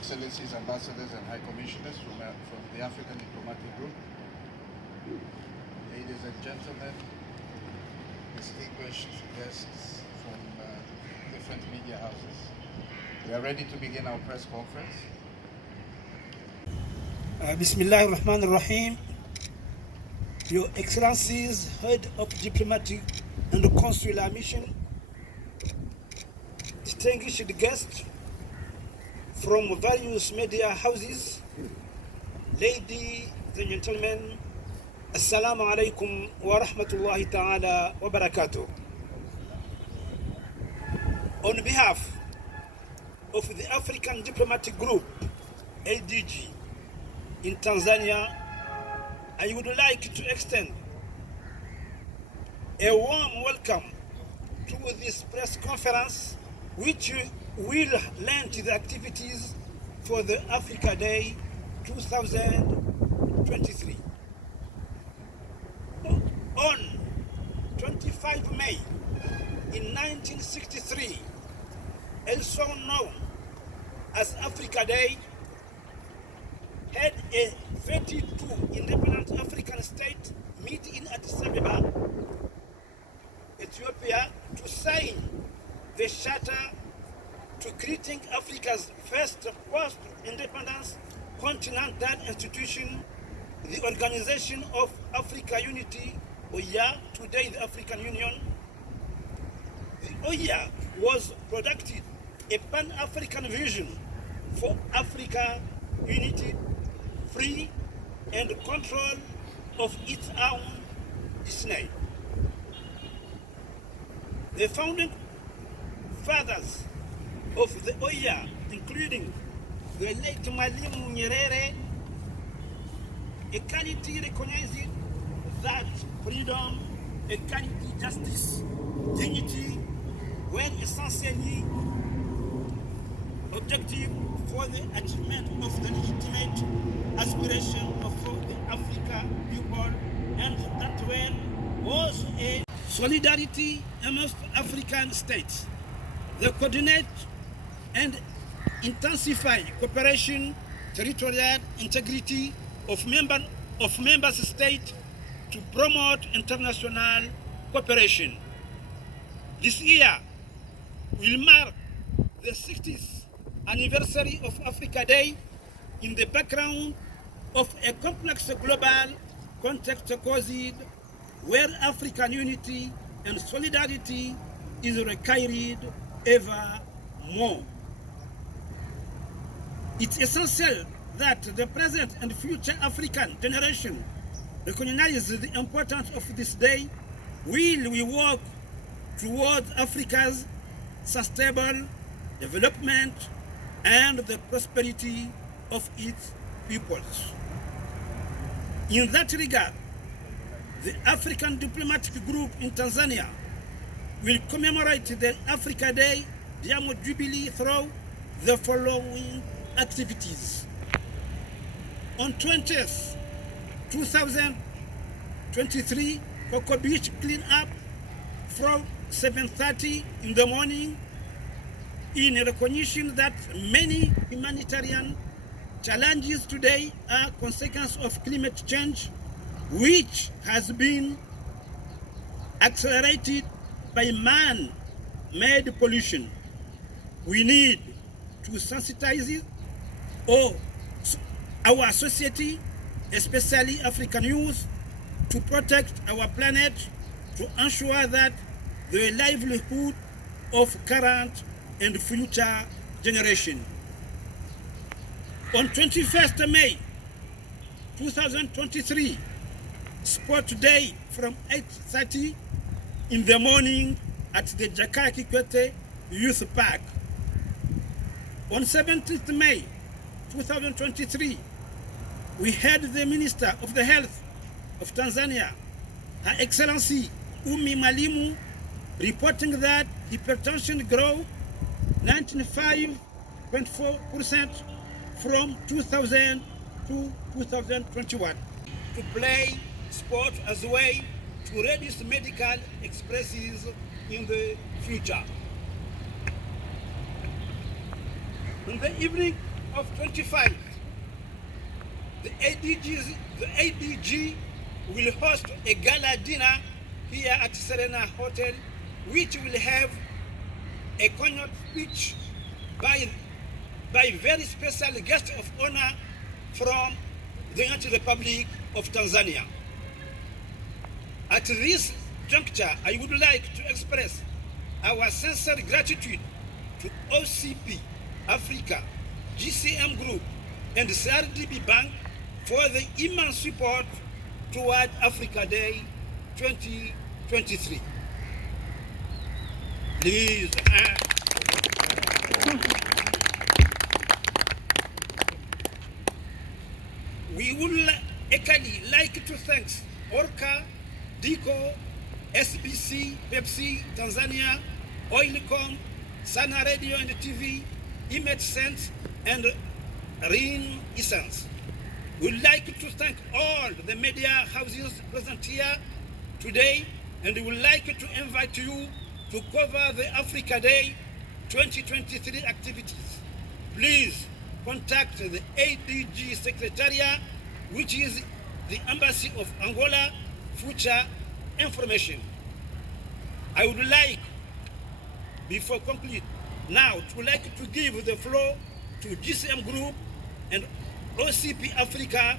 Excellencies, Ambassadors and High Commissioners from the African Diplomatic Group, ladies and gentlemen, distinguished guests from different media houses. We are ready to begin our press conference. Bismillah ar-Rahman ar-Rahim. Your Excellencies, Head of Diplomatic and Consular Mission, distinguished guests from various media houses, ladies and gentlemen, Assalamu alaikum wa rahmatullahi ta'ala wa barakatuh. On behalf of the African Diplomatic Group, ADG, in Tanzania, I would like to extend a warm welcome to this press conference, which will launch the activities for the Africa Day 2023. On 25 May in 1963, also known as Africa Day, had a 32 independent African states meet in Addis Ababa, Ethiopia, to sign the Charter to creating Africa's first post-independence continental institution, the Organization of Africa Unity, OIA, today the African Union. The OIA was produced a Pan-African vision for Africa unity, free and control of its own destiny. The founding fathers of the OIA, including the late Mwalimu Nyerere, equality recognizing that freedom, equality, justice, dignity were essentially objective for the achievement of the legitimate aspiration of the African people, and that way was a solidarity amongst African states. They coordinate and intensify cooperation, territorial integrity of member states to promote international cooperation. This year will mark the 60th anniversary of Africa Day in the background of a complex global context caused where African unity and solidarity is required ever more. It's essential that the present and future African generation recognize the importance of this day while we work towards Africa's sustainable development and the prosperity of its peoples. In that regard, the African Diplomatic Group in Tanzania will commemorate the Africa Day Diamond Jubilee through the following activities. On 20th, 2023, Coco Beach clean up from 7:30 in the morning in recognition that many humanitarian challenges today are consequence of climate change, which has been accelerated by man-made pollution. We need to sensitize our society, especially African youth, to protect our planet, to ensure that the livelihood of current and future generation. On 21st May 2023, Sport Day from 8:30 in the morning at the Jakaya Kikwete Youth Park. On 17th May 2023, we had the Minister of the Health of Tanzania, Her Excellency Umi Mwalimu, reporting that hypertension grew 95.4% from 2000 to 2021. To play sport as a way to reduce medical expenses in the future. In the evening of 25, the ADG will host a gala dinner here at Serena Hotel, which will have a keynote speech by very special guest of honor from the United Republic of Tanzania. At this juncture, I would like to express our sincere gratitude to OCP Africa, GCM Group, and CRDB Bank for the immense support toward Africa Day 2023. Please. We would equally like to thank Orca, DICO, SBC, Pepsi, Tanzania, Oilcom, Sana Radio and TV, Image Sense, and Rin Essence. We'd like to thank all the media houses present here today, and we would like to invite you to cover the Africa Day 2023 activities. Please contact the ADG Secretariat, which is the Embassy of Angola, future information. I would like, before complete, now to like to give the floor to GCM Group and OCP Africa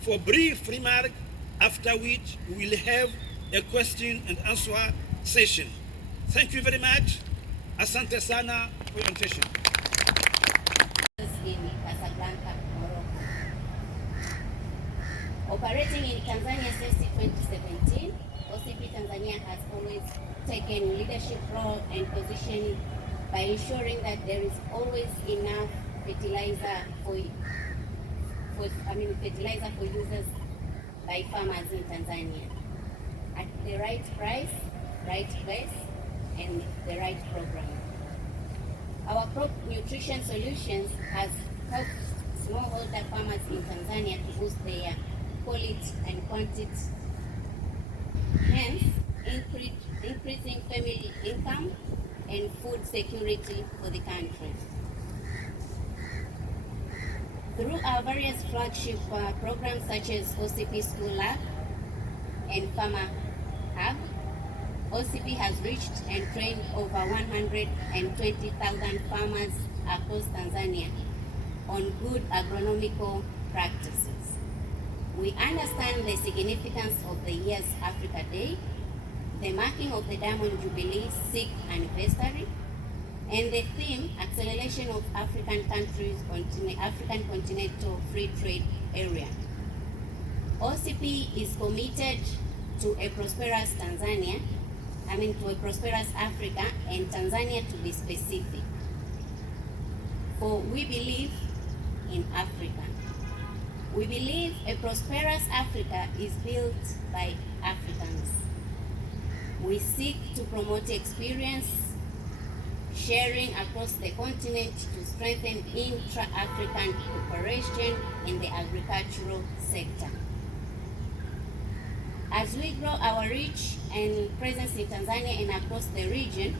for brief remark, after which we will have a question and answer session. Thank you very much. Asante sana for your attention. In Casablanca, Morocco. Operating in Tanzania since 2017, OCP Tanzania has always taken leadership role and position by ensuring that there is always enough fertilizer for users by farmers in Tanzania at the right price, right place, and the right program. Our crop nutrition solutions has helped smallholder farmers in Tanzania to boost their quality and quantity, hence increasing family income and food security for the country. Through our various flagship programs such as OCP School Lab and Farmer Hub, OCP has reached and trained over 120,000 farmers across Tanzania on good agronomical practices. We understand the significance of the year's Africa Day, the marking of the Diamond Jubilee 6th anniversary, and the theme, acceleration of African countries, African continental free trade area. OCP is committed to a prosperous to a prosperous Africa, and Tanzania to be specific. For we believe in Africa. We believe a prosperous Africa is built by Africans. We seek to promote experience sharing across the continent to strengthen intra-African cooperation in the agricultural sector. As we grow our reach and presence in Tanzania and across the region,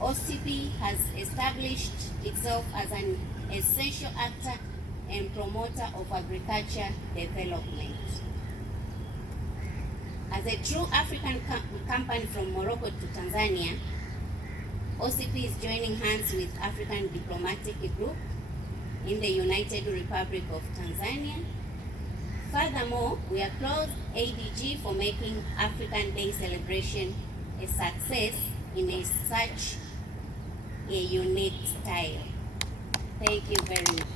OCP has established itself as an essential actor and promoter of agriculture development. As a true African company from Morocco to Tanzania, OCP is joining hands with African Diplomatic Group in the United Republic of Tanzania. Furthermore, we applaud ADG for making African Day celebration a success in such a unique style. Thank you very much.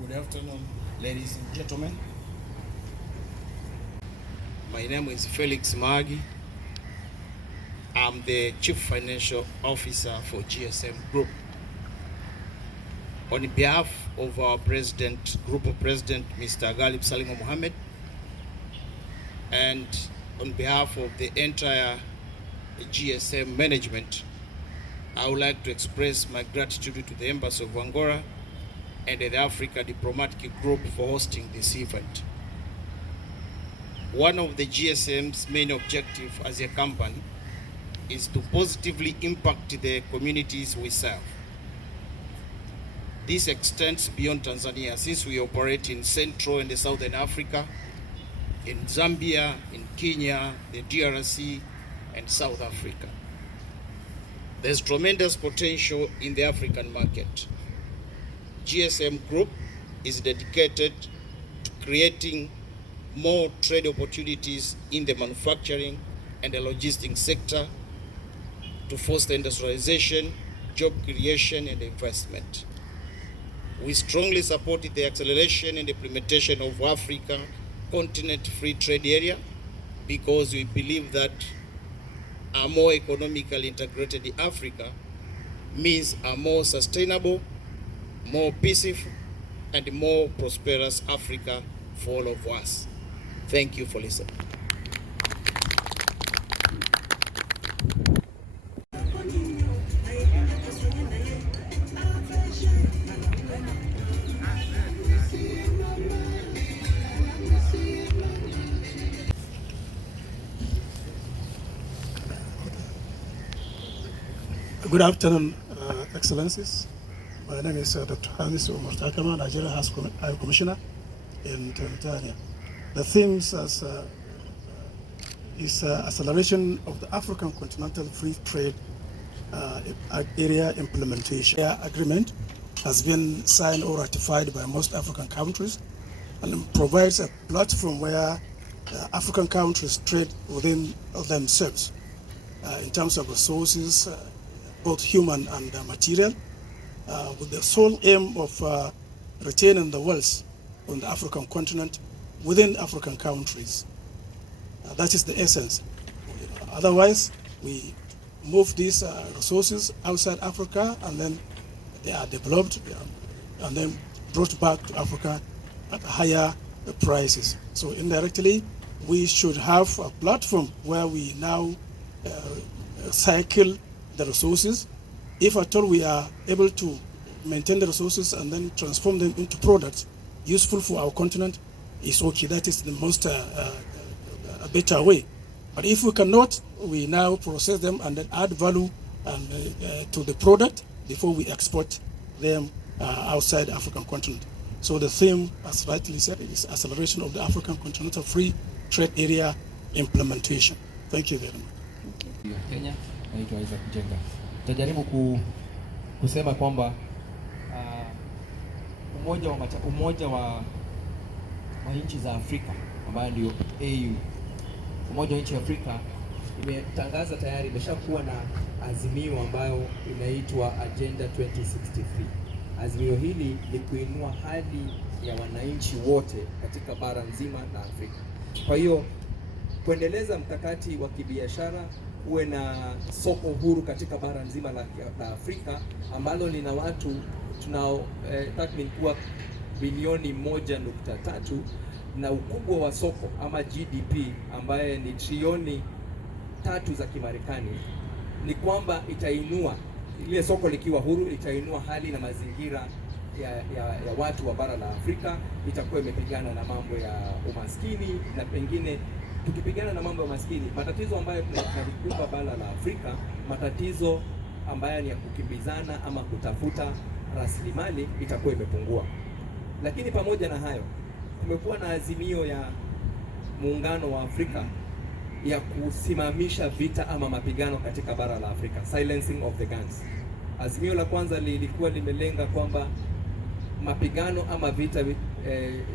Good afternoon, ladies and gentlemen. My name is Felix Magi. I'm the Chief Financial Officer for GSM Group. On behalf of our President, Group President, Mr. Galib Salima Mohammed, and on behalf of the entire GSM management, I would like to express my gratitude to the Embassy of Angola and the Africa Diplomatic Group for hosting this event. One of the GSM's main objectives as a company is to positively impact the communities we serve. This extends beyond Tanzania, since we operate in Central and Southern Africa, in Zambia, in Kenya, the DRC, and South Africa. There's tremendous potential in the African market. GSM Group is dedicated to creating more trade opportunities in the manufacturing and the logistics sector to foster industrialization, job creation, and investment. We strongly supported the acceleration and implementation of Africa Continent Free Trade Area because we believe that a more economically integrated Africa means a more sustainable, more peaceful, and more prosperous Africa for all of us. Thank you for listening. Good afternoon, Excellencies. My name is Dr. Hamis Omar Takama, Nigeria High Commissioner in Tanzania. The themes is acceleration of the African Continental Free Trade Area implementation. The agreement has been signed or ratified by most African countries and provides a platform where African countries trade within themselves in terms of resources, both human and material, with the sole aim of retaining the wealth on the African continent within African countries. That is the essence. Otherwise, we move these resources outside Africa, and then they are developed and then brought back to Africa at higher prices. So indirectly, we should have a platform where we now cycle the resources. If at all we are able to maintain the resources and then transform them into products useful for our continent, it's okay. That is the most a better way. But if we cannot, we now process them and then add value to the product before we export them outside the African continent. So the theme, as rightly said, is acceleration of the African Continental Free Trade Area implementation. Thank you very much. Kenya naitwa Isaac Jenga. Tutajaribu kusema kwamba umoja wa nchi za Afrika ambayo ndio AU, umoja wa nchi ya Afrika imetangaza tayari, imeshakuwa na azimio ambayo inaitwa Agenda 2063. Azimio hili ni kuinua hali ya wananchi wote katika bara nzima la Afrika. Kwa hiyo kuendeleza mkakati wa kibiashara, uwe na soko huru katika bara nzima la Afrika ambalo lina watu tunao tathmini kuwa bilioni 1.3 na ukubwa wa soko ama GDP ambaye ni trilioni 3 za Kimarekani, ni kwamba itainua ile soko likiwa huru, itainua hali na mazingira ya watu wa bara la Afrika. Itakuwa imepigana na mambo ya umaskini, na pengine tukipigana na mambo ya umaskini, matatizo ambayo tunalikumba bara la Afrika, matatizo ambayo ni ya kukimbizana ama kutafuta rasilimali, itakuwa imepungua. Lakini pamoja na hayo, kumekuwa na azimio ya muungano wa Afrika ya kusimamisha vita ama mapigano katika bara la Afrika, silencing of the guns. Azimio la kwanza lilikuwa limelenga kwamba mapigano ama vita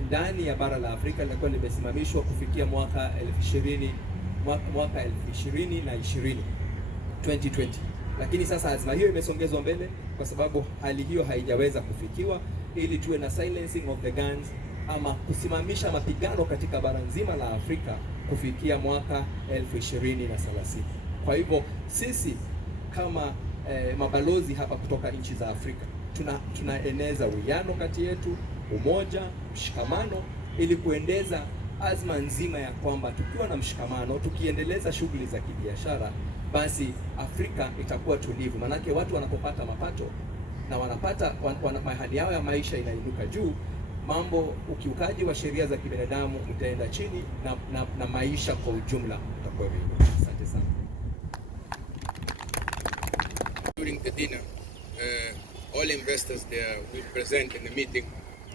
ndani ya bara la Afrika lilikuwa limesimamishwa kufikia mwaka 2020. Lakini sasa azma hiyo imesongezwa mbele kwa sababu hali hiyo haijaweza kufikiwa, ili tuwe na silencing of the guns ama kusimamisha mapigano katika bara nzima la Afrika kufikia mwaka 2030. Kwa hivyo sisi kama mabalozi hapa kutoka nchi za Afrika tunaeneza uwiano kati yetu, umoja, mshikamano, ili kuendeza azma nzima ya kwamba tukiwa na mshikamano, tukiendeleza shughuli za kibiashara, basi Afrika itakuwa tulivu. Manake watu wanapopata mapato na wanapata hali yao ya maisha inainuka juu, mambo ukiukaji wa sheria za kibinadamu utaenda chini na maisha kwa ujumla utakuwa vizuri. Asante sana. during the dinner, all investors there will present in the meeting.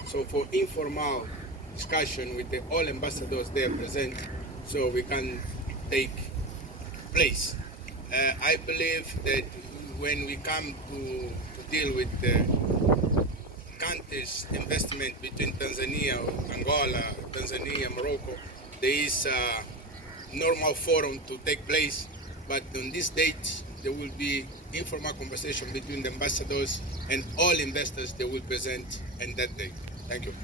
So for informal discussion with all ambassadors there present, so we can take place. I believe that when we come to deal with the countries' investment between Tanzania, Angola, Tanzania, Morocco, there is a normal forum to take place, but on this date there will be informal conversation between the ambassadors and all investors they will present on that day. Thank you.